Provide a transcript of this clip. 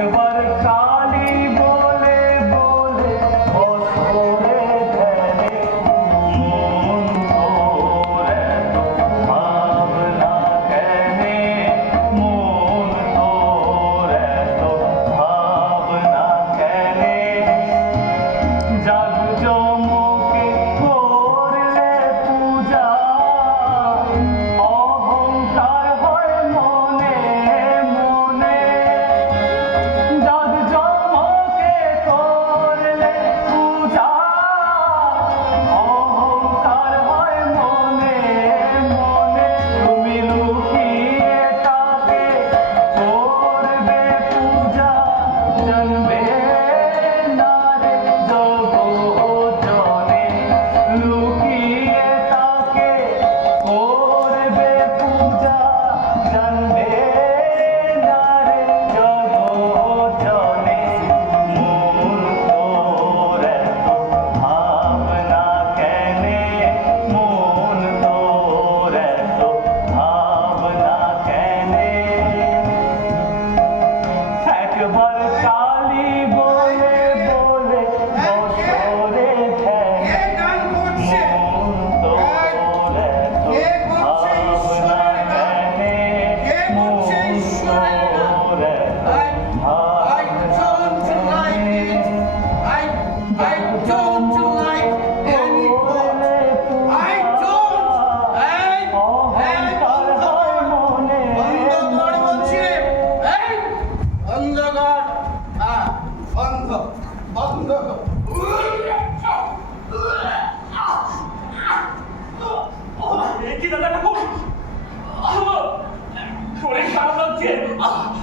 அழகு வருஷா একবার কালী বলে বলে বসরে I don't 子，把你那个。记得带他过去。师傅，树林杀了剑。啊！